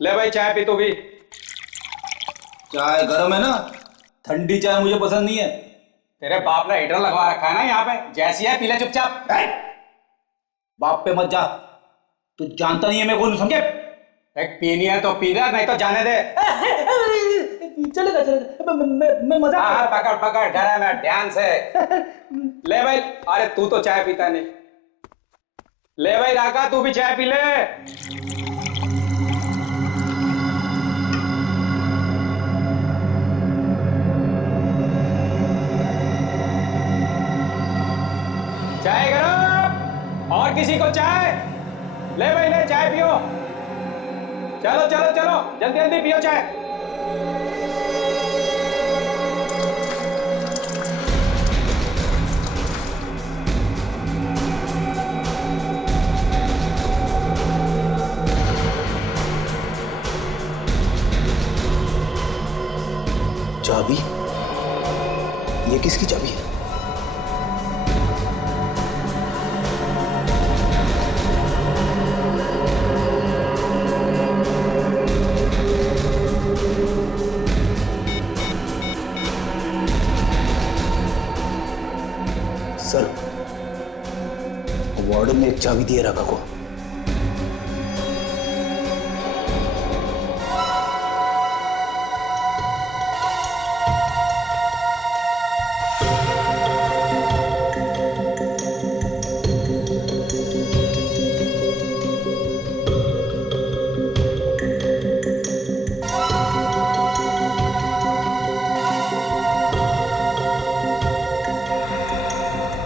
ले भाई चाय पी तू भी। चाय गर्म है ना, ठंडी चाय मुझे पसंद नहीं है। तेरे बाप ने हीटर लगवा रखा है ना यहाँ पे, जैसी है पी ले चुपचाप। बाप पे मत जा, तू जानता नहीं है मैं कौन, समझे? एक पीनी है तो पी ले, नहीं तो जाने दे। चलेगा चलेगा, मैं मजाक हाँ पकड़ पकड़, डरा मैं ध्यान से। ले भाई, अरे तू तो चाय पीता नहीं। ले भाई राका, तू भी चाय पी ले। चाय गरम, और किसी को चाय? ले भाई ले, चाय पियो। चलो चलो चलो, जल्दी जल्दी पियो चाय। चाबी? ये किसकी चाबी है? सर, वार्डन ने एक चाबी दी है राका को।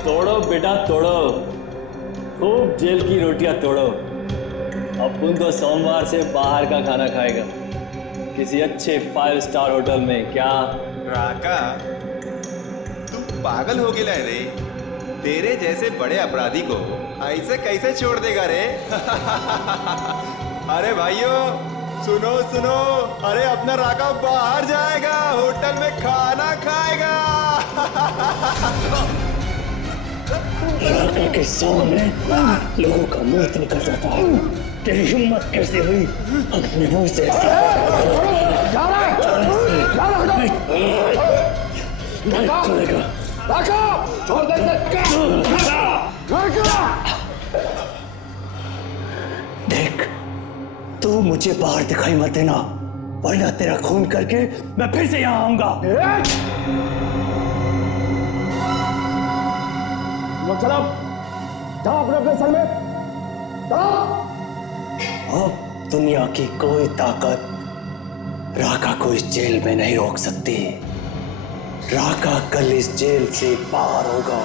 तोड़ो बेटा तोड़ो, खूब जेल की रोटियां तोड़ो। अपुन तो सोमवार से बाहर का खाना खाएगा, किसी अच्छे 5 स्टार होटल में। क्या राका, तू पागल हो गया रे? तेरे जैसे बड़े अपराधी को ऐसे कैसे छोड़ देगा रे? अरे भाइयों सुनो सुनो, अरे अपना राका बाहर जाएगा, होटल में खाना खाएगा। राका के सामने लोगों का मौत निकल जाता है, तेरी हिम्मत कैसे हुई अपने मुंह से? नहीं चलेगा। देख, तू मुझे बाहर दिखाई मत देना, वरना तेरा खून करके मैं फिर से यहाँ आऊंगा। चलो जाओ अपने अपने सेल में जाओ। अब दुनिया की कोई ताकत राका को इस जेल में नहीं रोक सकती। राका कल इस जेल से बाहर होगा।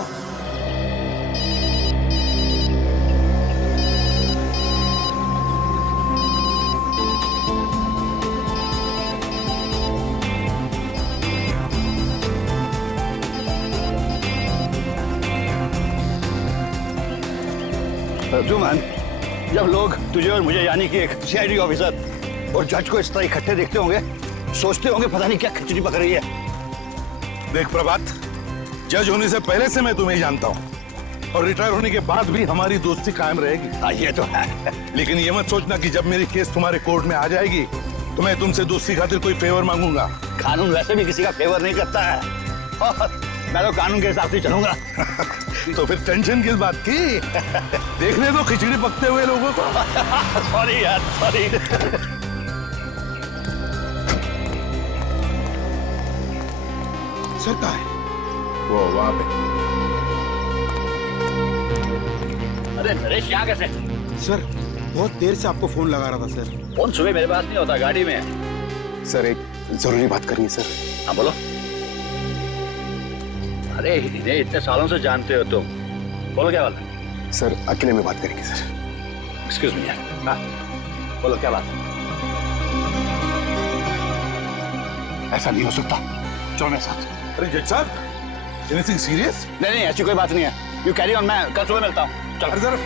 जुमान, जब लोग तुझे और मुझे यानी कि एक सीआईडी ऑफिसर और जज को इस तरह इकट्ठे देखते होंगे, सोचते होंगे पता नहीं क्या खिचड़ी पक रही है। देख प्रभात, जज होने से पहले से मैं तुम्हें जानता हूँ और रिटायर होने के बाद भी हमारी दोस्ती कायम रहेगी। हाँ ये तो है। लेकिन ये मत सोचना कि जब मेरी केस तुम्हारे कोर्ट में आ जाएगी तो मैं तुमसे दोस्ती खातिर कोई फेवर मांगूंगा। कानून वैसे भी किसी का फेवर नहीं करता है और मैं तो कानून के हिसाब से चलूंगा। तो फिर टेंशन किस बात की? देखने दो खिचड़ी पकते हुए लोगों को। सॉरी यार, सॉरी। सर कहाँ है? वो वहां पे। अरे नरेश यहाँ कैसे? सर बहुत देर से आपको फोन लगा रहा था सर। फोन सुबह मेरे पास नहीं होता, गाड़ी में है। सर एक जरूरी बात करनी है सर। हाँ बोलो। अरे इन्हें इतने सालों से जानते हो तुम, बोलो क्या बात है? सर अकेले में बात करेंगे सर। एक्सक्यूज मी यार। हाँ बोलो क्या बात है? ऐसा नहीं हो सकता, चलो मेरे साथ। अरे जज साहब, एनीथिंग सीरियस? नहीं नहीं ऐसी कोई बात नहीं है, यू कैरी ऑन, मैं कल सुबह मिलता हूँ। चलो अरे जरा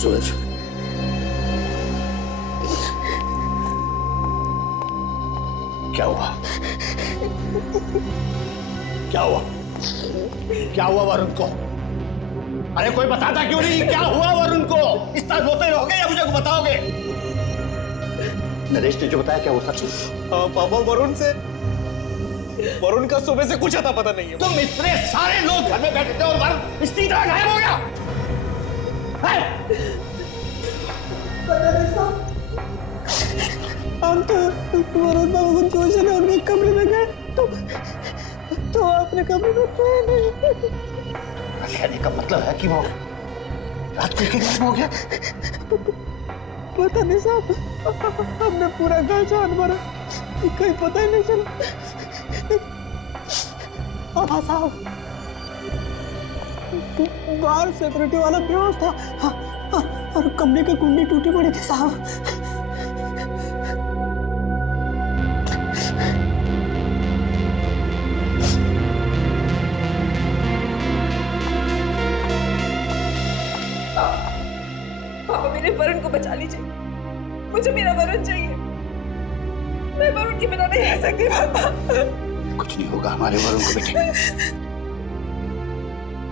सूरज, क्या हुआ? क्या हुआ? क्या हुआ वरुण को? अरे कोई बताता क्यों नहीं? क्या हुआ वरुण को? इतना रोते रहोगे या मुझे बताओगे? नरेश ने जो बताया क्या वो सच है? पापा, वरुण का सुबह से कुछ आता पता नहीं है। तुम इतने सारे लोग घर में बैठे थे और वरुण इस तरह गायब हो गया? हम तो वरुण बाबू को ट्यूशन उनके कमरे में गए तो अपने कमरे में थे नहीं। कहने का मतलब है कि वो रात को गायब हो गया? पता नहीं साहब, हमने पूरा घर जान मारा, कहीं पता ही नहीं चला। हाँ साहब, बाहर सिक्योरिटी वाला बेहोश था। हाँ, और कमरे की कुंडी टूटी पड़ी थी साहब। पापा, मेरे वरुण को बचा लीजिए, मुझे मेरा वरुण चाहिए। मैं वरुण के बिना नहीं रह सकती पापा। कुछ नहीं होगा हमारे वरुण को बेटे,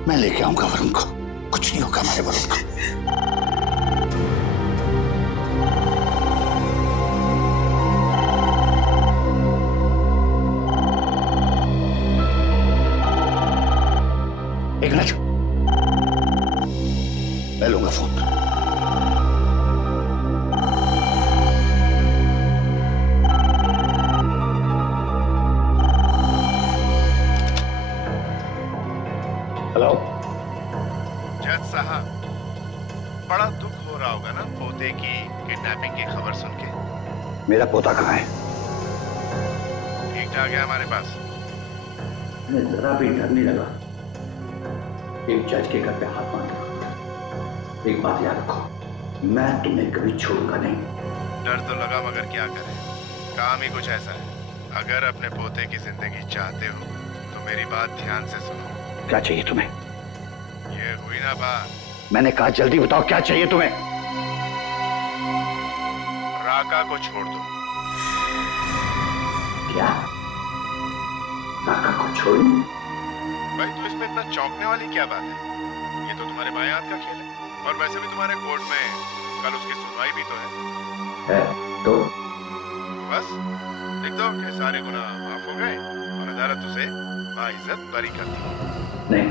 मैं लेके आऊंगा वरुण को। कुछ नहीं होगा हमारे वरुण को। एक मिनट, मैं लूंगा फोन। हेलो जज साहब, बड़ा दुख हो रहा होगा ना पोते की किडनैपिंग की खबर सुन के। मेरा पोता कहाँ है? ठीक ठाक है हमारे पास। मैं जरा भी डर नहीं लगा एक जज के घर पे हाथ मारने का। एक बात याद रखो, मैं तुम्हें कभी छोड़ूंगा नहीं। डर तो लगा मगर क्या करें, काम ही कुछ ऐसा है। अगर अपने पोते की जिंदगी चाहते हो तो मेरी बात ध्यान से सुनो। क्या चाहिए तुम्हें? ये हुई ना बात। मैंने कहा जल्दी बताओ क्या चाहिए तुम्हें? राका को छोड़ दो। क्या? राका को छोड़ूं? भाई तो इसमें इतना चौंकने वाली क्या बात है? ये तो तुम्हारे बाएं हाथ का खेल है और वैसे भी तुम्हारे कोर्ट में कल उसकी सुनवाई भी तो है। तो बस लिख दो कि सारे गुनाह माफ हो गए और अदालत उसे बाइज्जत बरी कर दी। नहीं,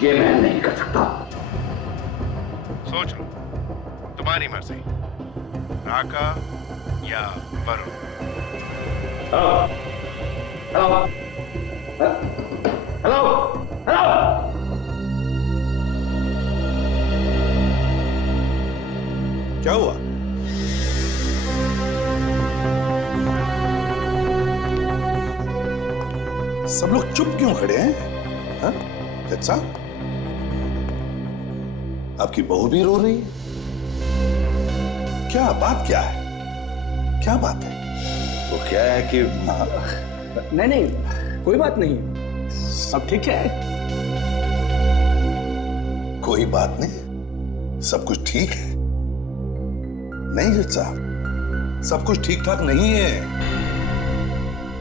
ये मैं नहीं कर सकता। सोच लो, तुम्हारी मर्जी, राका या वरुण। हेलो हेलो हेलो, क्या हुआ? सब लोग चुप क्यों खड़े हैं? हाँ? जज साहब, आपकी बहू भी रो रही है। क्या बात क्या है? क्या बात है? वो क्या है कि नहीं, कोई बात नहीं, सब ठीक है। कोई बात नहीं, सब कुछ ठीक है। नहीं जज साहब, सब कुछ ठीक ठाक नहीं है।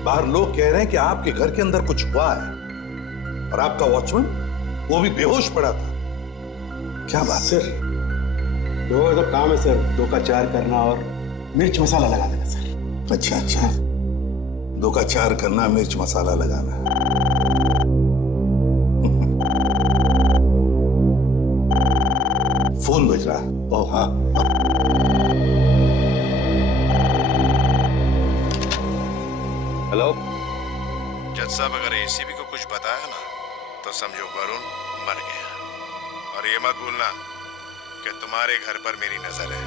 बाहर लोग कह रहे हैं कि आपके घर के अंदर कुछ हुआ है और आपका वॉचमैन वो भी बेहोश पड़ा था। क्या बात सर, लोगों का तो काम है सर, 2 का 4 करना और मिर्च मसाला लगा देना सर। अच्छा अच्छा, 2 का 4 करना, मिर्च मसाला लगाना। फोन बज रहा। ओह हाँ, हेलो। जज साहब, अगर एसीबी को कुछ बताया ना तो समझो वरुण मर गया। और ये मत भूलना कि तुम्हारे घर पर मेरी नजर है।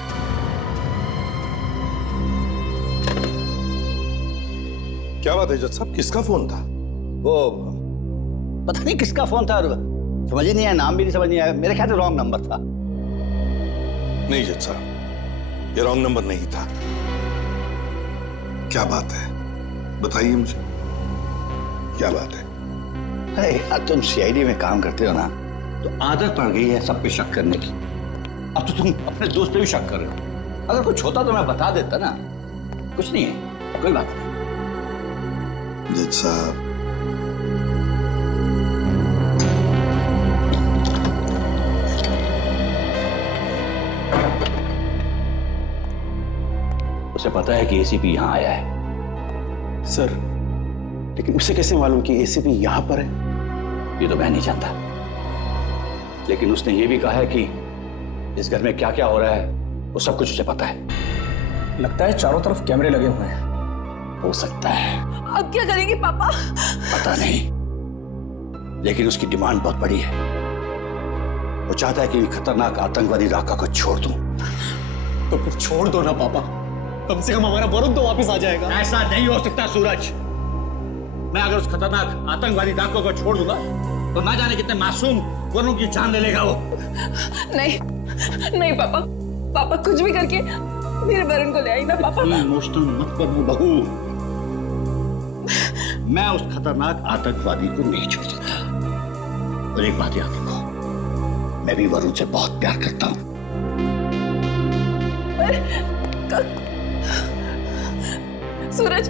क्या बात है जज साहब, किसका फोन था? वो पता नहीं किसका फोन था, समझ ही नहीं आया, नाम भी नहीं समझ नहीं आया। मेरे ख्याल से रॉन्ग नंबर था। नहीं जज साहब, ये रॉन्ग नंबर नहीं था। क्या बात है, बताइए मुझे, क्या बात है? अरे यार, तुम सीआईडी में काम करते हो ना, तो आदत पड़ गई है सब पे शक करने की। अब तो तुम अपने दोस्त पे भी शक कर रहे हो। अगर कुछ होता तो मैं बता देता ना। कुछ नहीं है, कोई बात नहीं। जज साहब, उसे पता है कि एसीपी यहां आया है। सर, लेकिन उसे कैसे मालूम कि एसीपी यहां पर है? ये तो मैं नहीं जानता, लेकिन उसने ये भी कहा है कि इस घर में क्या क्या हो रहा है वो सब कुछ उसे पता है। लगता है चारों तरफ कैमरे लगे हुए हैं। हो सकता है, अब क्या करेंगे पापा? पता नहीं, लेकिन उसकी डिमांड बहुत बड़ी है। वो चाहता है कि खतरनाक आतंकवादी राका को छोड़ दूं। तो फिर छोड़ दो ना पापा, कम से कम हमारा वरुण तो वापस आ जाएगा। ऐसा नहीं हो सकता सूरज। मैं अगर उस खतरनाक आतंकवादी डाकू को छोड़ दूंगा तो ना जाने कितने मासूम वरुण की जान ले लेगा वो। नहीं नहीं पापा, पापा कुछ भी करके मेरे वरुण को ले आई ना पापा। इमोशनल मत बनो बहू। मैं उस खतरनाक आतंकवादी को नहीं छोड़ सकता। और एक बात याद रखो, मैं भी वरुण से बहुत प्यार करता हूं। सूरज,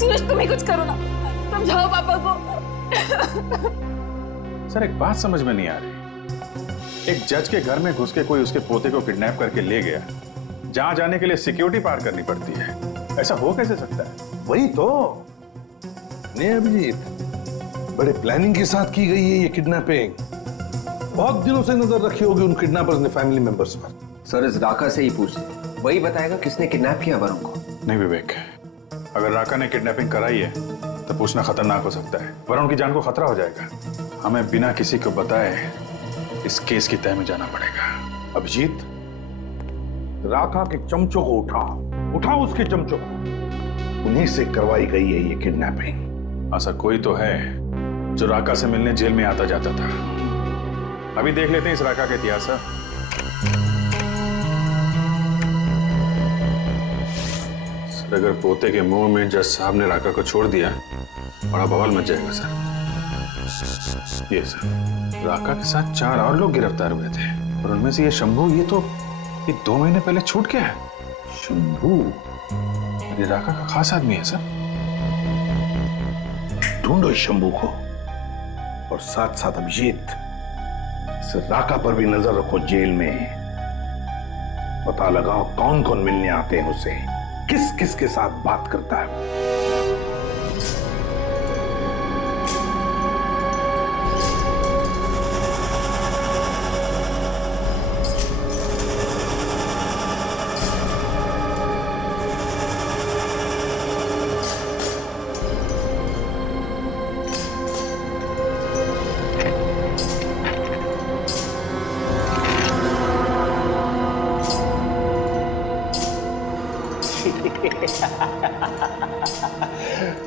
सूरज तुम ही कुछ करो ना, समझाओ पापा को। सर एक बात समझ में नहीं आ रही, एक जज के घर में घुस के कोई उसके पोते को किडनैप करके ले गया, जहां जाने के लिए सिक्योरिटी पार करनी पड़ती है, ऐसा हो कैसे सकता है? वही तो नहीं अभिजीत, बड़े प्लानिंग के साथ की गई है ये किडनैपिंग। बहुत दिनों से नजर रखी होगी उन किडनैपर्स ने फैमिली मेंबर्स पर। सर इस राका से ही पूछते, वही बताएगा किसने किडनैप किया वरुण को। नहीं विवेक, अगर राका ने किडनैपिंग कराई है तो पूछना खतरनाक हो सकता है। वरुण की जान को खतरा हो जाएगा। हमें बिना किसी को बताए इस केस की तह में जाना पड़ेगा। अभिजीत, राका के चमचों को उठाओ उसके चमचों को। उन्हीं से करवाई गई है ये किडनैपिंग। ऐसा कोई तो है जो राका से मिलने जेल में आता जाता था। अभी देख लेते हैं इस राका का इतिहास। अगर पोते के मुंह में जज साहब ने राका को छोड़ दिया, बड़ा बवाल मच जाएगा सर। ये सर, राका के साथ 4 और लोग गिरफ्तार हुए थे और उनमें से ये शंभू, ये 2 महीने पहले छूट गया है। शंभू? ये राका का खास आदमी है सर। ढूंढो इस शंभू को, और साथ साथ अभिजीत, इस राका पर भी नजर रखो जेल में। पता लगाओ कौन कौन मिलने आते हैं उसे, किस किस के साथ बात करता है।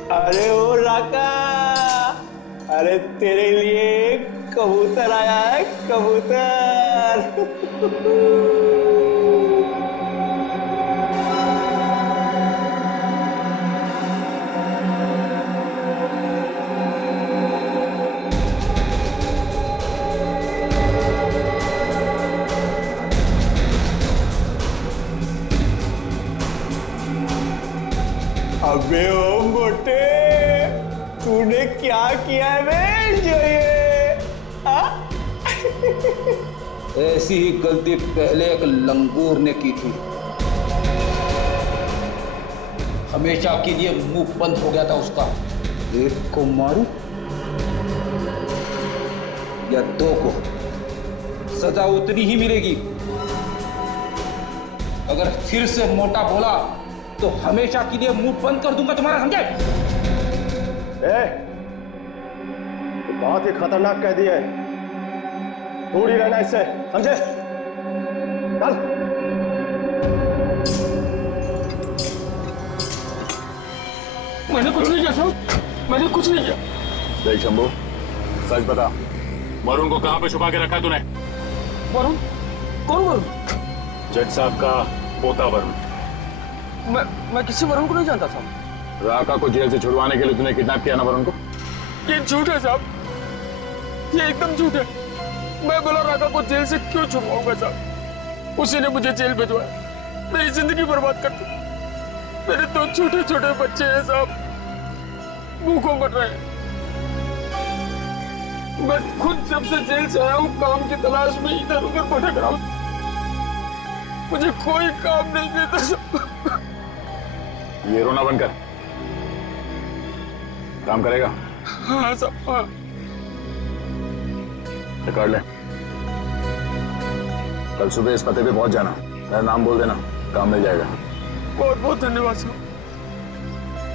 अरे ओ राका, अरे तेरे लिए कबूतर आया है, कबूतर। अबे ओ मोटे, तूने क्या किया है बे? जो ये ऐसी ही गलती पहले एक लंगूर ने की थी, हमेशा के लिए मुंह बंद हो गया था उसका। 1 को मारू या 2 को, सजा उतनी ही मिलेगी। अगर फिर से मोटा बोला तो हमेशा के लिए मुंह बंद कर दूंगा तुम्हारा, समझे? तो बहुत ही खतरनाक कह दिया है, दूर ही रहना इससे, समझे? चल। मैंने कुछ नहीं किया साहब, मैंने कुछ नहीं किया। देख शंभू, सच बता, वरुण को कहां पे छुपा के रखा तूने? वरुण? कौन वरुण? जज साहब का पोता वरुण। मैं किसी वरुण को नहीं जानता था। राका को जेल से छुड़वाने के लिए तूने किडनैप किया ना वरुण को? ये झूठ है साहब, ये एकदम झूठ है। मैं बोला राका को जेल से क्यों छुड़वाऊंगा साहब? उसी ने मुझे जेल भिजवाया, मेरी जिंदगी बर्बाद कर दी। मेरे 2 छोटे छोटे बच्चे हैं साहब, भूखों मर रहे हैं। मैं खुद जब से जेल से आया हूँ काम की तलाश में इधर उधर भटक रहा हूँ, मुझे कोई काम नहीं देता सब। ये रोना बंद कर, काम करेगा? हाँ सब, हाँ। रिकॉर्ड ले, कल सुबह इस पते पे पहुंच जाना, मेरा नाम बोल देना, काम मिल जाएगा। बहुत बहुत धन्यवाद साहब,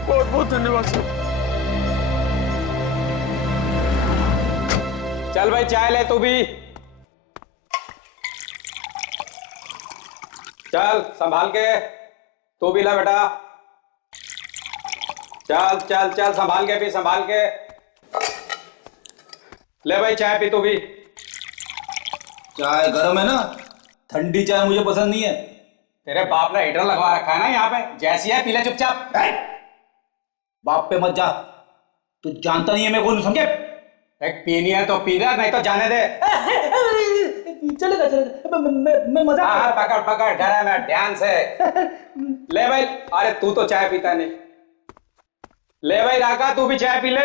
बहुत बहुत धन्यवाद साहब। चल भाई चाय ले तू भी, चल संभाल के, तू भी ला बेटा, चल चल चल संभाल के पी, संभाल के ले भाई चाय पी तू भी। चाय गर्म है ना, ठंडी चाय मुझे पसंद नहीं है। तेरे बाप ने हीटर लगवा रखा है ना यहाँ पे, जैसी है पी ले चुपचाप। बाप पे मत जा, तू जानता नहीं है मैं कौन, समझे? एक पीनी है तो पी ले, नहीं तो जाने दे। चलेगा चलेगा, मैं मजा। हाँ पकड़ पकड़, डरा मैं ध्यान से ले भाई। अरे तू तो चाय पीता नहीं, ले भाई राका तू भी चाय पी ले।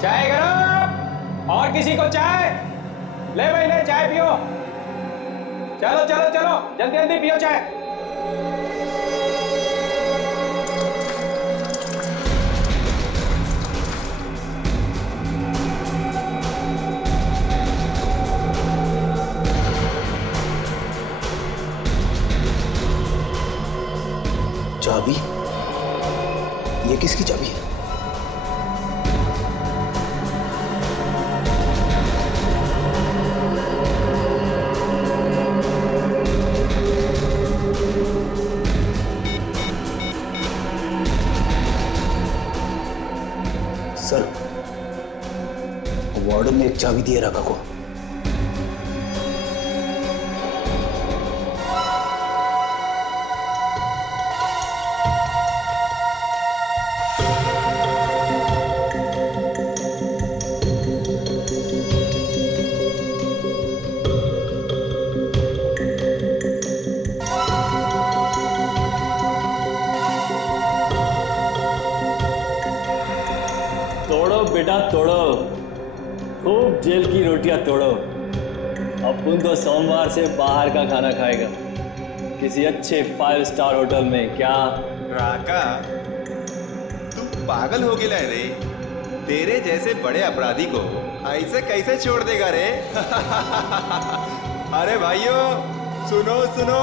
चाय गरम, और किसी को चाय? ले भाई ले, चाय पियो। चलो चलो चलो, जल्दी जल्दी पियो चाय। चाबी? ये किसकी चाबी है? सर, वार्डन ने एक चाबी दी है राका को। बेटा तोड़ो, खूब जेल की रोटियां तोड़ो। अपुन तो सोमवार से बाहर का खाना खाएगा, किसी अच्छे 5 स्टार होटल में। क्या राका, तू पागल हो गया रे? तेरे जैसे बड़े अपराधी को ऐसे कैसे छोड़ देगा रे? अरे भाइयों सुनो सुनो,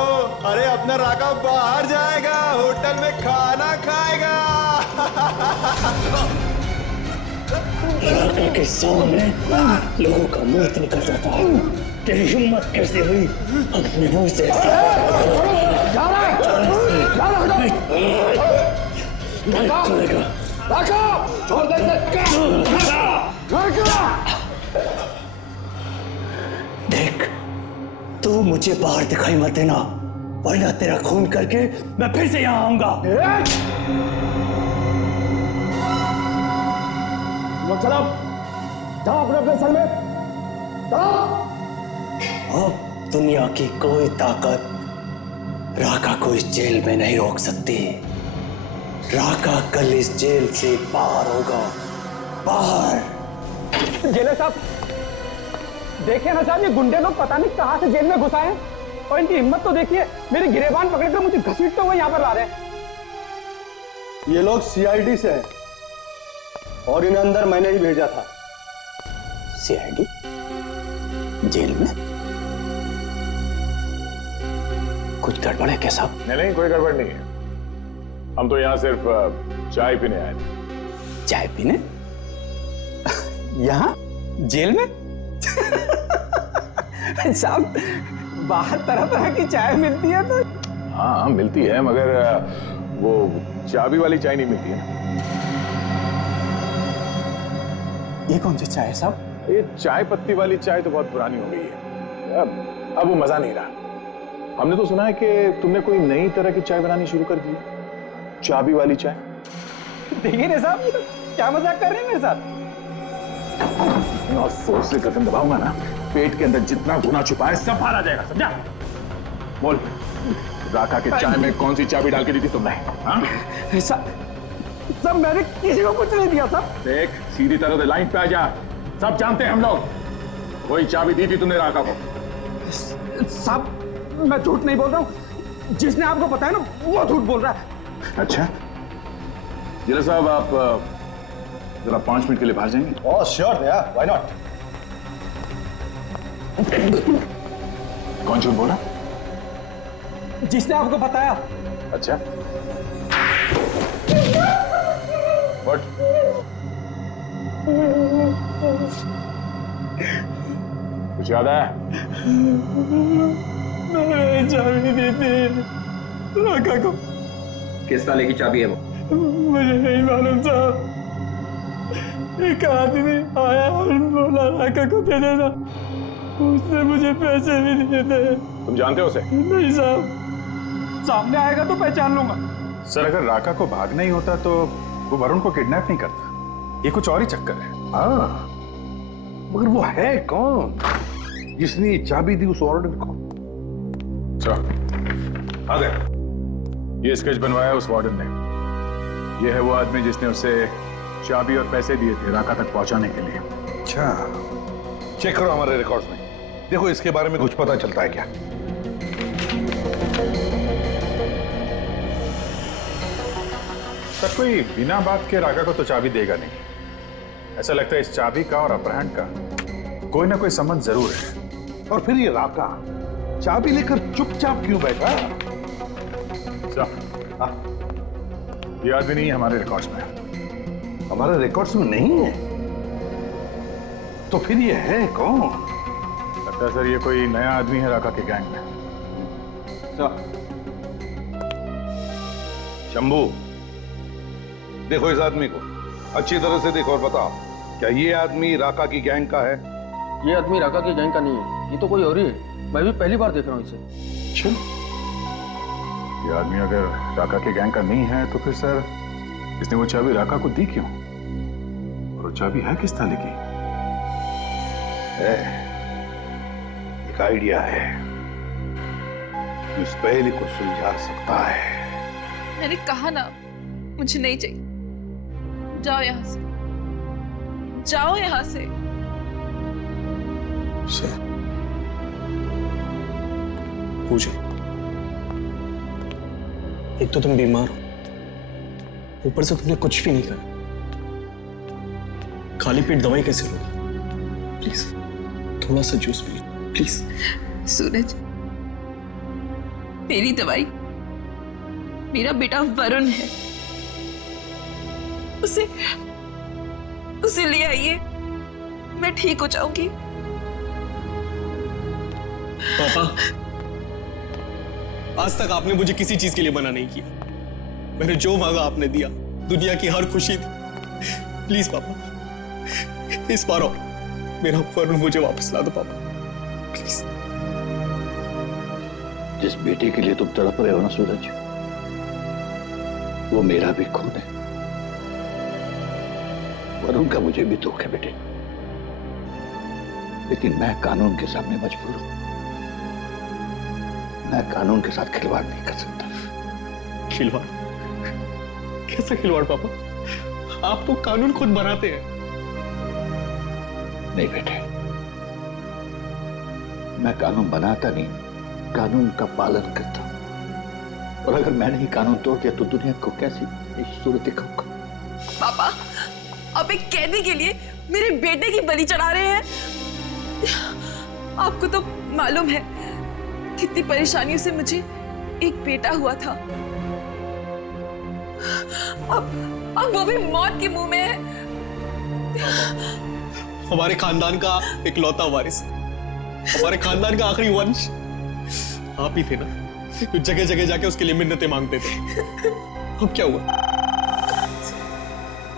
अरे अपना राका बाहर जाएगा, होटल में खाना खाएगा। राका के सामने लोगों का मौत निकल जाता है, तेरी हिम्मत कैसे हुई अपने मुंह से? नहीं चलेगा। छोड़ देख, तू मुझे बाहर दिखाई मत देना, वरना तेरा खून करके मैं फिर से यहाँ आऊंगा। चलो, जाओ अपने अपने सेल में, जाओ। अब दुनिया की कोई ताकत राका को इस जेल में नहीं रोक सकती। राका कल इस जेल से बाहर होगा, बाहर। जेलर साहब देखिए ना साहब, ये गुंडे लोग पता नहीं कहां से जेल में घुस आए हैं, और इनकी हिम्मत तो देखिए, मेरी गिरेबान पकड़कर मुझे घसीटते हुए यहाँ पर ला रहे हैं। ये लोग सीआईडी से हैं और इन्हें अंदर मैंने ही भेजा था। सीआईडी जेल में? कुछ गड़बड़ है क्या साहब? नहीं, कोई गड़बड़ नहीं है। हम तो यहाँ सिर्फ चाय पीने आए थे। चाय पीने? यहाँ जेल में? साहब बाहर तरह तरह की चाय मिलती है तो। हाँ मिलती है, मगर वो चाबी वाली चाय नहीं मिलती है ना। ये कौन सी चाय है साहब? ये चाय पत्ती वाली चाय तो बहुत पुरानी हो गई है, अब वो मजा नहीं रहा। हमने तो सुना है कि तुमने कोई नई तरह की चाय बनानी शुरू कर दी। चाबी वाली चाय। देखिए ना साहब, ये तो क्या मजाक कर रहे हैं मेरे साथ। और जोर से गर्दन दबाऊंगा ना, पेट के अंदर जितना गुना छुपा है सब बाहर आ जाएगा, समझा? बोल, राका के चाय में कौन सी चाबी डाल के दी थी तुमने? हाँ? सब मैंने किसी को कुछ नहीं दिया साहब। देख, सीधी तरह से लाइन पे आ जा, सब जानते हैं हम लोग। कोई चाबी दी थी तुमने राका को? साहब मैं झूठ नहीं बोल रहा हूँ, जिसने आपको बताया ना वो झूठ बोल रहा है। अच्छा, जिला साहब आप जरा 5 मिनट के लिए बाहर जाएंगे? ओह श्योर भैया, व्हाई नॉट। कौन झूठ बोला? जिसने आपको बताया। अच्छा, व्हाट? कुछ याद आया? मैंने चाबी दी थी राका को। किस ताले की चाबी है वो? मुझे नहीं मालूम साहब, एक आदमी आया और बोला राका को दे देना, उसने मुझे पैसे भी दिए थे। तुम जानते हो उसे? नहीं साहब। सामने आएगा तो पहचान लूंगा। सर, अगर राका को भागना ही होता तो वो वरुण को किडनैप नहीं करता। ये कुछ और ही चक्कर है। हाँ, मगर वो है कौन जिसने ये चाबी दी उस वार्डन को? आ गए। ये स्केच बनवाया उस वार्डन ने। ये है वो आदमी जिसने उसे चाबी और पैसे दिए थे राका तक पहुंचाने के लिए। अच्छा, चेक करो हमारे रिकॉर्ड्स में, देखो इसके बारे में कुछ पता चलता है क्या? सर, कोई बिना बात के राका को तो चाबी देगा नहीं। ऐसा लगता है इस चाबी का और अपहरण का कोई ना कोई संबंध जरूर है। और फिर ये राका चाबी लेकर चुपचाप क्यों बैठा? ये आदमी नहीं है हमारे रिकॉर्ड्स में। हमारे रिकॉर्ड्स में नहीं है? तो फिर ये है कौन? लगता है सर ये कोई नया आदमी है राका के गैंग में। शंभू, देखो इस आदमी को अच्छी तरह से देखो और बताओ, क्या ये आदमी राका की गैंग का है? ये आदमी राका की गैंग का नहीं है, ये तो कोई और ही है। मैं भी पहली बार देख रहा हूँ इसे। अच्छा, ये आदमी अगर राका के गैंग का नहीं है तो फिर सर इसने वो चाबी राका को दी क्यों? और वो चाबी है किस ताले की? है, एक आइडिया है, इस पहेली को सुलझा सकता है। मैंने कहा ना, मुझे नहीं चाहिए। जाओ यहां से, जाओ यहां से। पूछे, एक तो तुम बीमार हो, ऊपर से तुमने कुछ भी नहीं कहा। खाली पेट दवाई कैसे लोगे? प्लीज थोड़ा सा जूस पी लो प्लीज। सूरज, मेरी दवाई मेरा बेटा वरुण है, उसे ले आइए, मैं ठीक हो जाऊंगी। पापा, आज तक आपने मुझे किसी चीज के लिए मना नहीं किया। मैंने जो मांगा आपने दिया, दुनिया की हर खुशी थी। प्लीज पापा, इस बार और मेरा वरुण मुझे वापस ला दो पापा, प्लीज। जिस बेटे के लिए तुम तड़प रहे हो ना सूरज, वो मेरा भी खून है। वरुण का मुझे भी दुख है बेटे, लेकिन मैं कानून के सामने मजबूर हूं। मैं कानून के साथ खिलवाड़ नहीं कर सकता। खिलवाड़? कैसा खिलवाड़ पापा? आप तो कानून खुद बनाते हैं। नहीं बेटे, मैं कानून बनाता नहीं, कानून का पालन करता हूं। और अगर मैंने ही कानून तोड़ दिया तो दुनिया को कैसी सूरत दिखाऊंगा? पापा, आप एक कैदी के लिए मेरे बेटे की बलि चढ़ा रहे हैं। आपको तो मालूम है कितनी परेशानियों से मुझे एक बेटा हुआ था। अब वो भी मौत के मुंह में है। हमारे खानदान का इकलौता वारिस, हमारे खानदान का आखिरी वंश आप ही थे ना, जो जगह जगह जाके उसके लिए मिन्नतें मांगते थे। अब क्या हुआ?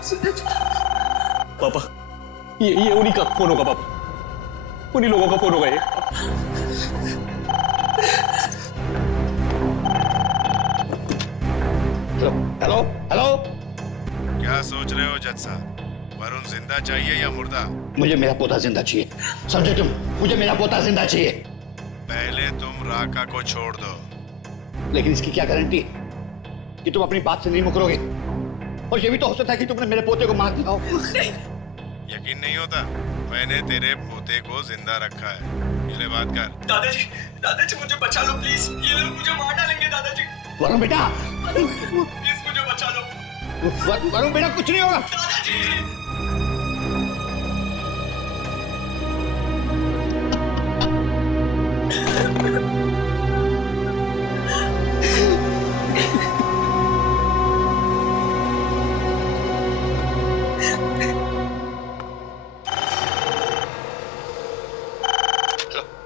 सूरज, पापा, ये उन्हीं का फोन होगा पापा, उन्हीं लोगों का फोन होगा ये। Hello hello. क्या सोच रहे हो जज साहब? वरुण जिंदा चाहिए या मुर्दा? मुझे मेरा पोता जिंदा चाहिए, समझे तुम? मुझे मेरा पोता जिंदा चाहिए। पहले तुम राका को छोड़ दो। लेकिन इसकी क्या गारंटी कि तुम अपनी बात से नहीं मुकरोगे? और ये भी तो हो सकता है कि तुमने मेरे पोते को मार दिया हो। यकीन नहीं होता? मैंने तेरे पोते को जिंदा रखा है। ये ले बात कर। दादाजी मुझे बचा लो प्लीज, ये लोग मुझे मार डालेंगे दादाजी। वरुण बेटा, प्लीज मुझे बचा लो। वरुण बेटा, कुछ नहीं होगा। दादाजी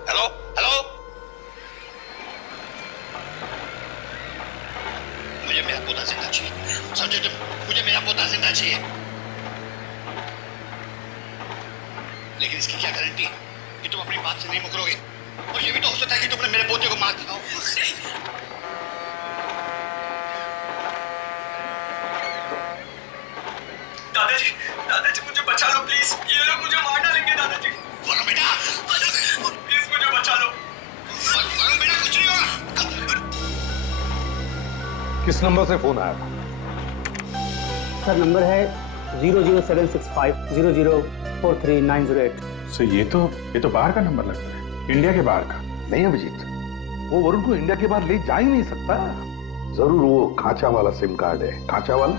हेलो हेलो। मुझे मेरा पोता जिंदा चाहिए, समझे तुम? मुझे मेरा पोता जिंदा चाहिए। लेकिन इसकी क्या गारंटी कि तुम अपनी बात से नहीं मुकरोगे? और ये भी तो हो सकता है कि तुमने मेरे पोते को मार दिया हो। दादाजी मुझे बचा लो प्लीज, ये लोग मुझे मार डालेंगे दादाजी। वरुण बेटा, प्लीज मुझे बचा लो। वरुण बेटा, कुछ नहीं होगा। किस नंबर से फोन आया था? सर नंबर है 00765004398। सर ये तो बाहर का नंबर लगता है, इंडिया के बाहर का। नहीं अभिजीत, वो वरुण को इंडिया के बाहर ले जा ही नहीं सकता। जरूर वो खांचा वाला सिम कार्ड है, खांचा वाला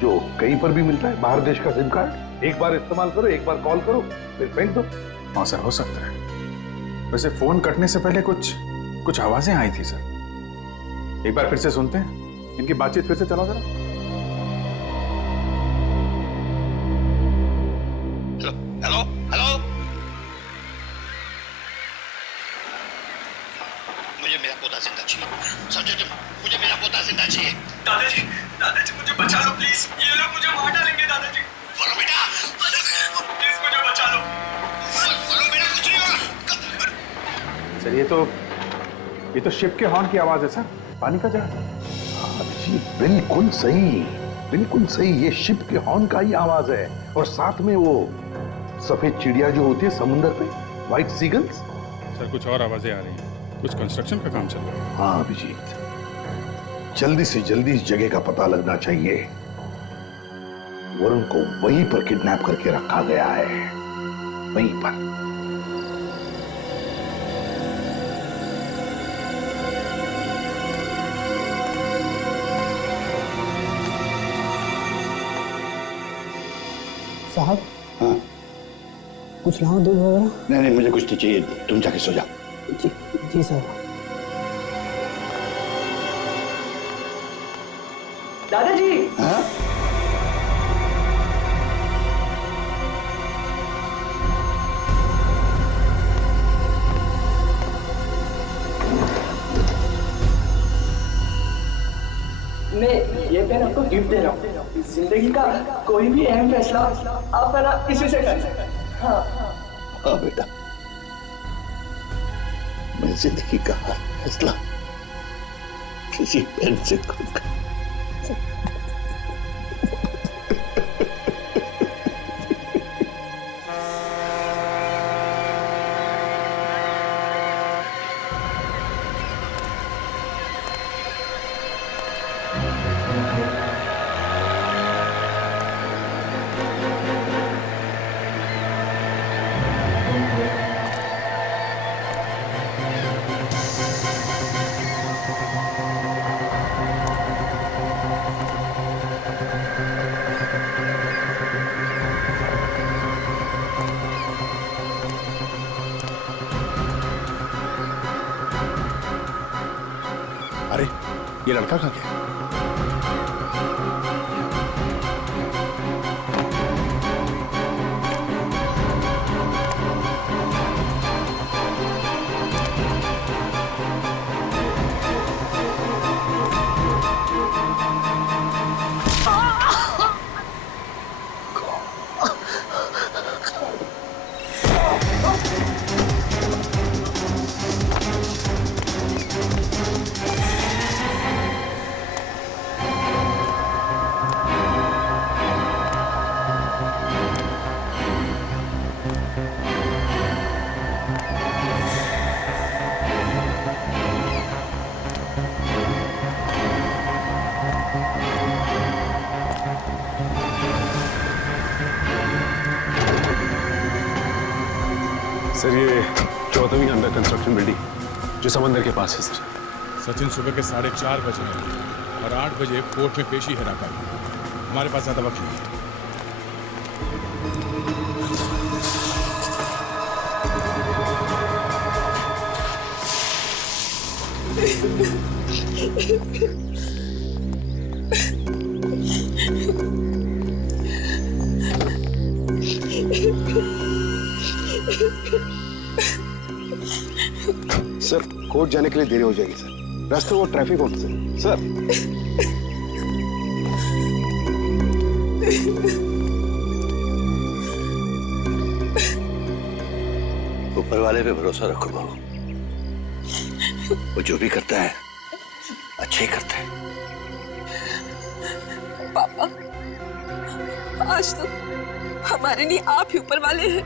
जो कहीं पर भी मिलता है, बाहर देश का सिम कार्ड। एक बार इस्तेमाल करो, एक बार कॉल करो, फिर फेंक दो। हाँ सर, हो सकता है। वैसे फोन कटने से पहले कुछ आवाजें आई थी सर। एक बार फिर से सुनते हैं, इनकी बातचीत फिर से चलाओ जरा। Hello hello. मुझे मेरा पोता जिंदा चाहिए, समझे तुम? मुझे मेरा पोता जिंदा चाहिए। दादाजी मुझे बचा लो प्लीज, ये लोग मुझे मार डालेंगे दादाजी। वरुण बेटा, प्लीज मुझे बचा लो। वरुण बेटा, कुछ नहीं होगा। सर ये तो शिप के हॉर्न की आवाज है सर, पानी का जहाज। अभिजीत बिल्कुल सही, बिल्कुल सही। ये शिप के हॉर्न का ही आवाज है। और साथ में वो सफेद चिड़िया जो होती है समुद्र पे, व्हाइट सीगल्स। सर कुछ और आवाजें आ रही हैं, कुछ कंस्ट्रक्शन का काम चल रहा है। हाँ अभिजीत, जल्दी से जल्दी इस जगह का पता लगना चाहिए। वरुण को वहीं पर किडनैप करके रखा गया है, वहीं पर। साहब, हाँ? कुछ लाओ दूध वगैरह? नहीं, मुझे कुछ नहीं चाहिए, तुम जाके सो जाओ। जी साहब। दादाजी। हाँ? मैं ये पेन आपको गिफ्ट दे रहा हूँ। जिंदगी का कोई भी अहम फैसला आप है ना इसी से कर। हाँ हाँ बेटा, मैं जिंदगी का हर फैसला किसी पेन से करूंगा। अरे ये लड़का कहाँ गया? सर ये 14वीं अंडर कंस्ट्रक्शन बिल्डिंग जो समंदर के पास है सर। सचिन सुबह के 4:30 बजे हैं और 8 बजे कोर्ट में पेशी है राका की। हमारे पास ज्यादा वक्त नहीं है। सर कोर्ट जाने के लिए देरी हो जाएगी सर, रास्ते वो ट्रैफिक होता है सर। ऊपर वाले पे भरोसा रखो बहू, वो जो भी करता है अच्छे ही करता है। पापा, आज तो हमारे लिए आप ही ऊपर वाले हैं।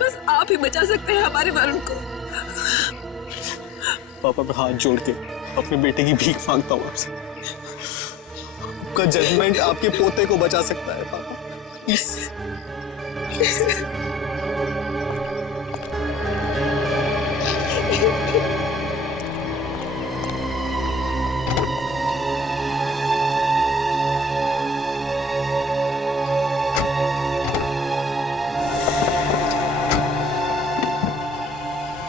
बस आप ही बचा सकते हैं हमारे वरुण को। पापा मैं हाथ जोड़ के अपने बेटे की भीख मांगता हूँ आपसे। आपका जजमेंट आपके पोते को बचा सकता है पापा, प्लीज।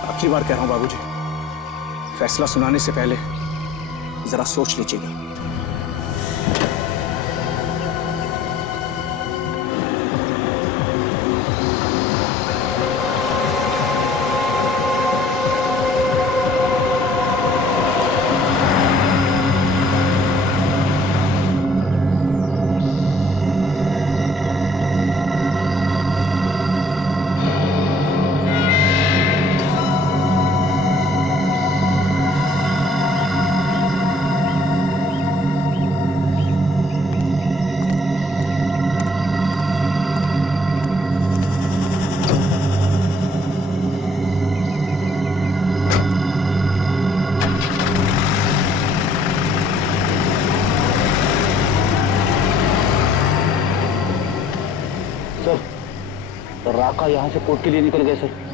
आखिरी बार कह रहा हूं बाबूजी, फैसला सुनाने से पहले जरा सोच लीजिएगा। तो राका यहाँ से कोर्ट के लिए निकल गए सर।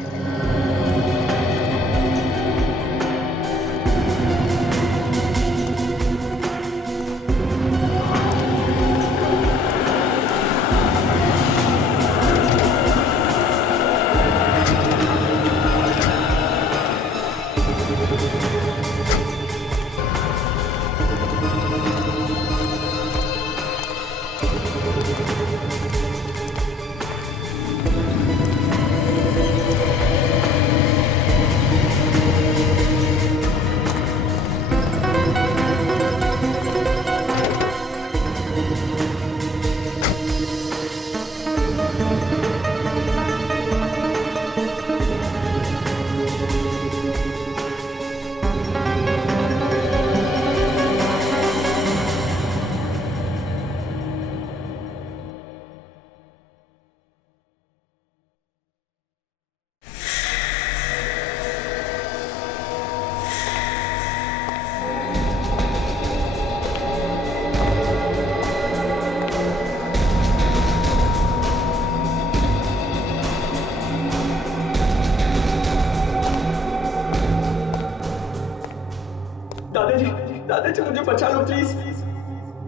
दादाजी मुझे बचा लो प्लीज,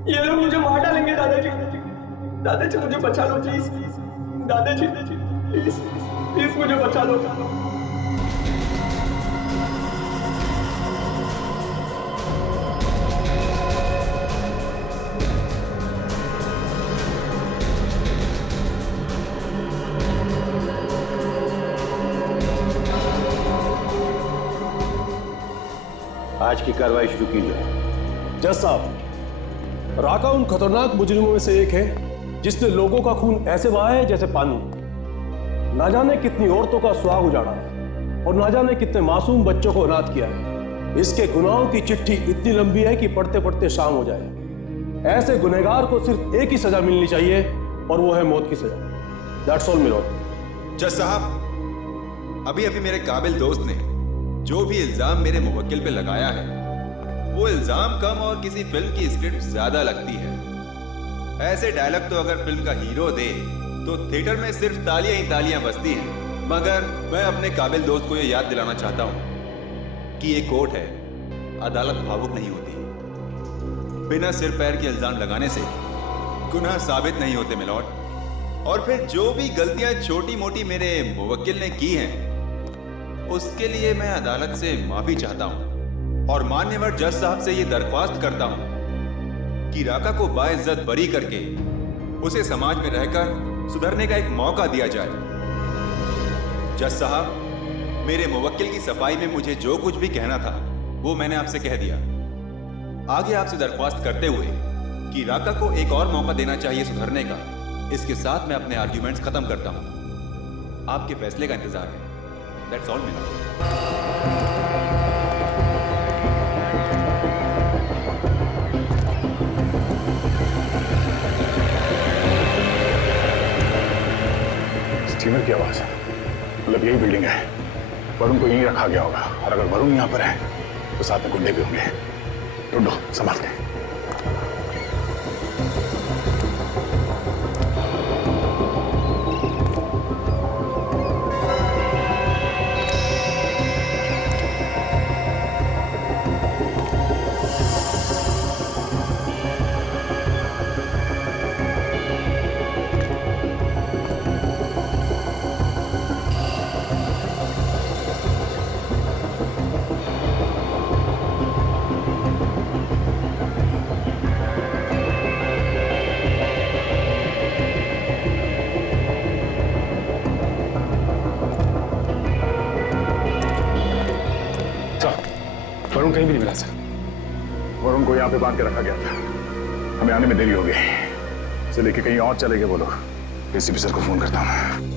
ये लोग मुझे मार डालेंगे दादाजी। दादाजी मुझे बचा लो प्लीज, दादाजी प्लीज प्लीज मुझे बचा लो। आज की कार्रवाई शुरू की जाए। जज साहब, राका उन खतरनाक मुजरिमों में से एक है जिसने लोगों का खून ऐसे बहाया है जैसे पानी। ना जाने कितनी औरतों का सुहाग उजाड़ा है और ना जाने कितने मासूम बच्चों को अनाथ किया है। इसके गुनाहों की चिट्ठी इतनी लंबी है कि पढ़ते पढ़ते शाम हो जाए। ऐसे गुनहगार को सिर्फ एक ही सजा मिलनी चाहिए और वो है मौत की सजा। That's all milord. जज साहब, अभी अभी मेरे काबिल दोस्त ने जो भी इल्जाम मेरे मुवक्किल पे लगाया है, वो इल्जाम कम और किसी फिल्म की स्क्रिप्ट ज्यादा लगती है। ऐसे डायलॉग तो अगर फिल्म का हीरो दे तो थिएटर में सिर्फ तालियां ही तालियां बजती हैं। मगर मैं अपने काबिल दोस्त को ये याद दिलाना चाहता हूं कि ये कोर्ट है, अदालत भावुक नहीं होती। बिना सिर पैर के इल्जाम लगाने से गुनाह साबित नहीं होते मिलॉर्ड। और फिर जो भी गलतियां छोटी मोटी मेरे मुवक्किल ने की हैं, उसके लिए मैं अदालत से माफी चाहता हूं और मान्यवर जज साहब से ये दरख्वास्त करता हूं कि राका को बाइज्जत बरी करके उसे समाज में रहकर सुधरने का एक मौका दिया जाए। जज साहब, मेरे मुवक्किल की सफाई में मुझे जो कुछ भी कहना था वो मैंने आपसे कह दिया। आगे आपसे दरख्वास्त करते हुए कि राका को एक और मौका देना चाहिए सुधरने का, इसके साथ मैं अपने आर्ग्यूमेंट्स खत्म करता हूं। आपके फैसले का इंतजार है। That's all milord. स्टीमर की आवाज है, मतलब यही बिल्डिंग है। वरुण को यहीं रखा गया होगा, और अगर वरुण यहाँ पर है तो साथ में गुंडे भी होंगे। ढूंढो, संभाल के। वरुण कहीं भी नहीं मिला सर। वरुण को यहाँ पे बांध के रखा गया था। हमें आने में देरी हो गई। इसे लेके कहीं और चले गए वो लोग। एसीपी सर को फोन करता हूँ।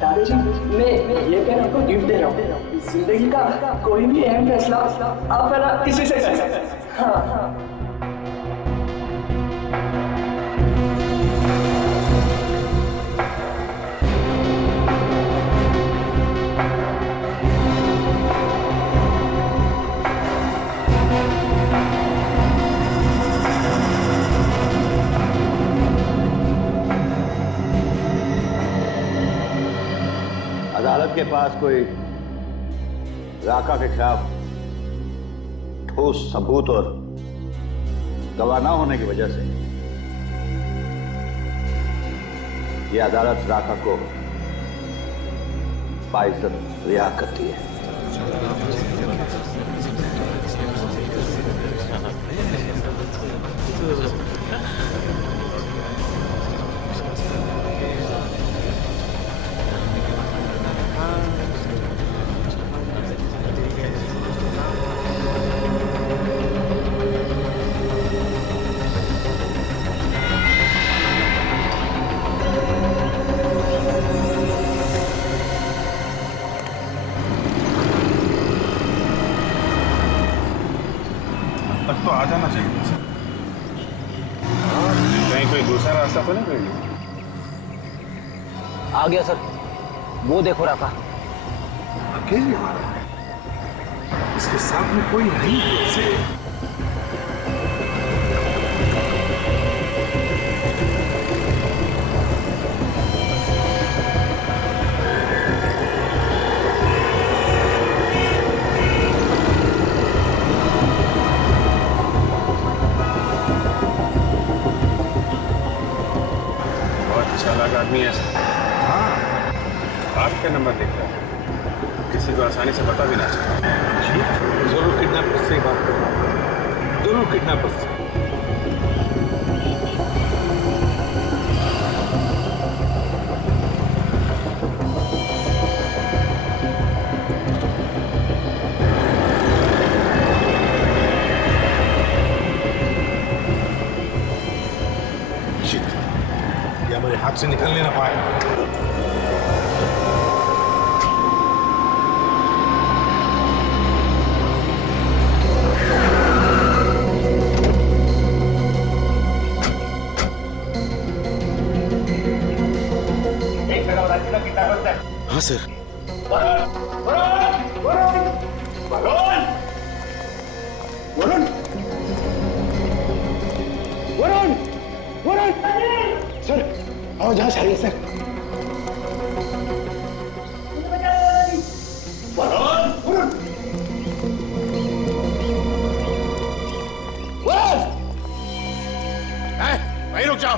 दादाजी, मैं ये पेन आपको गिफ्ट दे रहा हूँ। जिंदगी का कोई भी अहम फैसला आप है ना इसी से कर सकते हैं। हाँ। अदालत के पास कोई राका के खिलाफ ठोस सबूत और गवाह न होने की वजह से यह अदालत राका को बाइज्जत रिहा करती है। तो आ जाना चाहिए सर। कहीं कोई दूसरा रास्ता तो नहीं कोई? आ गया सर, वो देखो राका। अकेले आ रहा है, इसके साथ में कोई नहीं है इसे। चालाक आदमी है सर। हाँ, आपका नंबर देख रहा है, किसी को आसानी से पता भी ना चला। जी, जरूर किडनैपर से बात करूँ, जरूर किडनैपर से। हमारे हाथ से निकलने ना पाए। अंदर की ताकत है। हाँ सर। वरुण वरुण वरुण वरुण वरुण वरुण सर आओ जहां चाहिए सर। वरुण वरुण वहीं रुक जाओ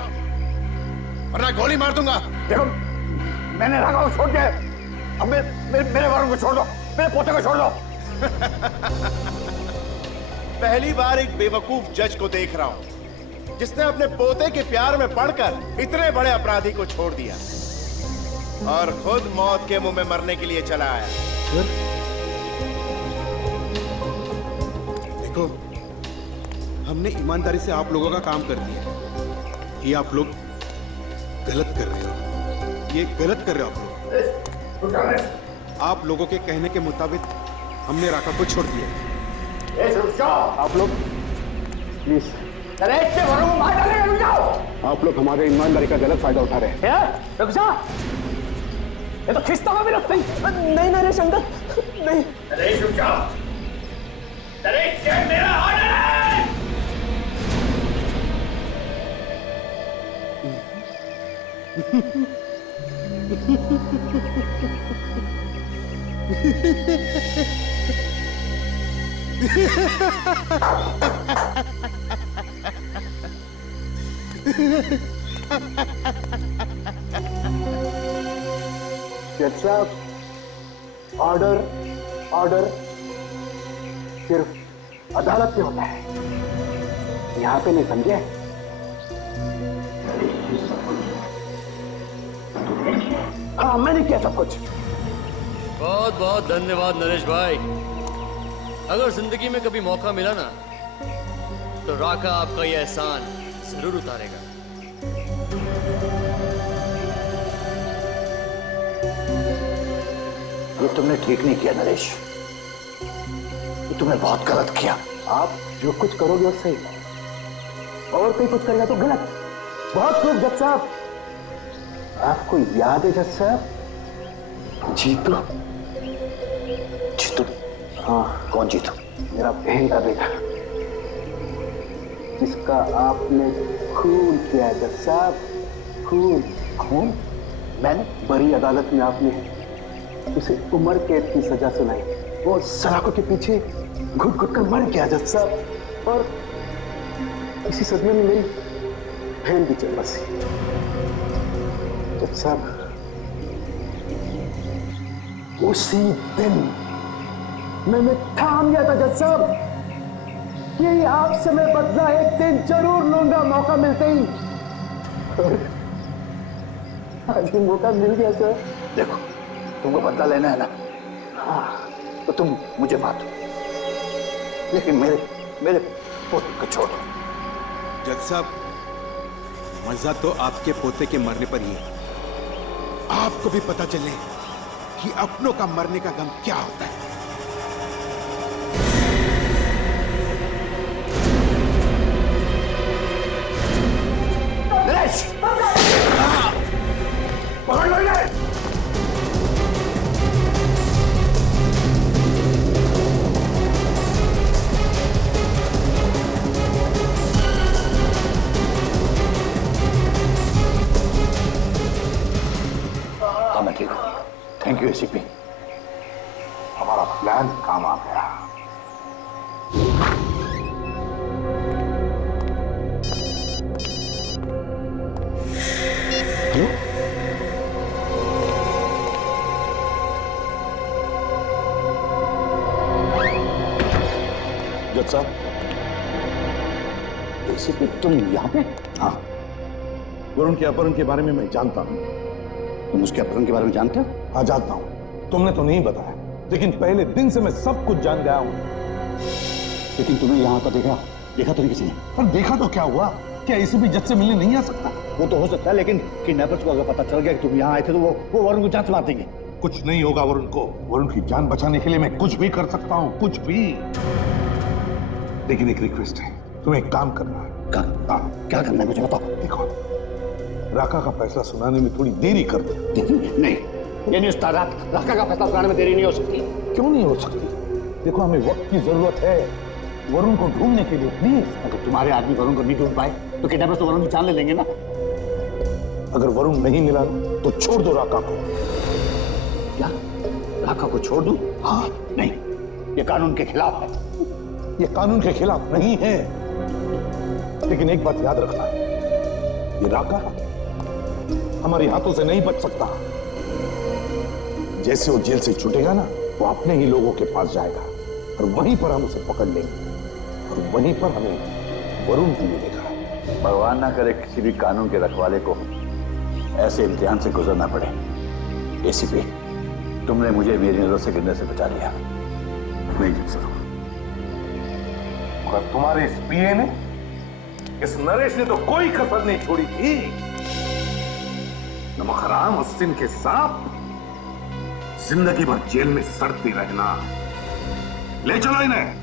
वरना गोली मार दूंगा। देखो मैंने राघव को छोड़ दिया, अब मेरे वरुण को छोड़ दो, मेरे पोते को छोड़ दो। पहली बार एक बेवकूफ जज को देख रहा हूं जिसने अपने पोते के प्यार में पड़कर इतने बड़े अपराधी को छोड़ दिया और खुद मौत के मुंह में मरने के लिए चला आया। सर देखो, हमने ईमानदारी से आप लोगों का काम कर दिया। ये आप लोग गलत कर रहे हो, ये गलत कर रहे हो आप लोग। आप लोगों के कहने के मुताबिक हमने राका को छोड़ दिया। आप लोग प्लीज आप लोग हमारे ईमानदारी का गलत फायदा उठा रहे हैं। रुक जा, ये तो खिस्ता हुआ भी रखते हैं। नहीं नरेश अंकल नहीं। नरेश रुक जाओ, नरेश ये मेरा ऑर्डर है। जज साहब, ऑर्डर ऑर्डर सिर्फ अदालत में होता है, यहां पे नहीं, समझे? हाँ मैंने किया सब कुछ। बहुत बहुत धन्यवाद नरेश भाई। अगर जिंदगी में कभी मौका मिला ना तो राका आपका यह एहसान जरूर उतारेगा। ये तुमने ठीक नहीं किया नरेश, ये तुमने बहुत गलत किया। आप जो कुछ करोगे वो सही, और कोई कुछ करेगा तो गलत। बहुत खूब जज साहब। आपको याद है जज साहब, जीतू? जीतू? हाँ। कौन जीतू? मेरा बहन का बेटा, जिसका आपने खून किया है जज साहब। खून? खून? मैंने? बड़ी अदालत में आपने उसे उम्र कैद की सजा सुनाई, वो सलाखों के पीछे घुट घुट कर मर गया जज साहब। और इसी सदमे में मेरी बहन भी चल बसी। जज साहब, उसी दिन मैंने ठान लिया था जज साहब कि आपसे मैं बदला एक दिन जरूर लूंगा, मौका मिलते ही। आज भी मौका मिल गया सर। देखो, तुमको बदला लेना है ना, हाँ, तो तुम मुझे मार दो, लेकिन मेरे पोते को छोड़ दो। जज साहब, मजा तो आपके पोते के मरने पर ही है। आपको भी पता चले कि अपनों का मरने का गम क्या होता है। नरेश, पकड़ लो इन्हें। हाँ मैं ठीक हूँ, थैंक यू एसीपी, हमारा प्लान काम आ गया। हेलो, जज साहब, एसीपी तुम यहाँ पे? हाँ, वरुण के अपहरण के बारे में मैं जानता हूँ। तुम उसके अपहरण के बारे में जानते हो? हाँ जानता हूँ, तुमने तो नहीं बताया, लेकिन पहले दिन से मैं सब कुछ जान गया हूँ। लेकिन तुम्हें यहाँ पर देखा तो नहीं किसी ने? पर देखा तो क्या हुआ? क्या एसीपी जज से मिलने नहीं आ सकता? वो तो हो सकता है, लेकिन किडनैपर्स को अगर पता चल गया कि तुम यहाँ आए थे तो वो वरुण को जान से मार देंगे। कुछ नहीं होगा वरुण को। वरुण की जान बचाने के लिए मैं कुछ भी कर सकता हूँ, कुछ भी। लेकिन एक रिक्वेस्ट है, तुम्हें एक काम करना है। क्या करना है मुझे बताओ। देखो, राका का फैसला सुनाने में थोड़ी देरी कर दे। नहीं, ये नहीं उस्ताद, राका का फैसला सुनाने में देरी नहीं हो सकती। क्यों नहीं हो सकती? देखो, हमें वक्त की जरूरत है वरुण को ढूंढने के लिए। प्लीज, अगर तुम्हारे आदमी वरुण को नहीं ढूंढ पाए तो किडनैपर्स तो वरुण की जान ले लेंगे ना। अगर वरुण नहीं मिला तो छोड़ दो राका को। क्या? राका को छोड़ दूं? हाँ। नहीं, ये कानून के खिलाफ है। ये कानून के खिलाफ नहीं है, लेकिन एक बात याद रखना, ये राका हमारे हाथों से नहीं बच सकता। जैसे वो जेल से छूटेगा ना, वो अपने ही लोगों के पास जाएगा और वहीं पर हम उसे पकड़ लेंगे और वहीं पर हमें वरुण भी मिलेगा। भगवान ना करे किसी भी कानून के रखवाले को ऐसे इम्तिहान से गुजरना पड़े। एसीपी, तुमने मुझे मेरी नजर से गिरने से बचा लिया। नहीं जीत सकता। और तुम्हारे इस पीए ने, इस नरेश ने तो कोई कसर नहीं छोड़ी थी। नमक हराम और सिंह के सांप जिंदगी भर जेल में सड़ते रहना। ले चलो इन्हें।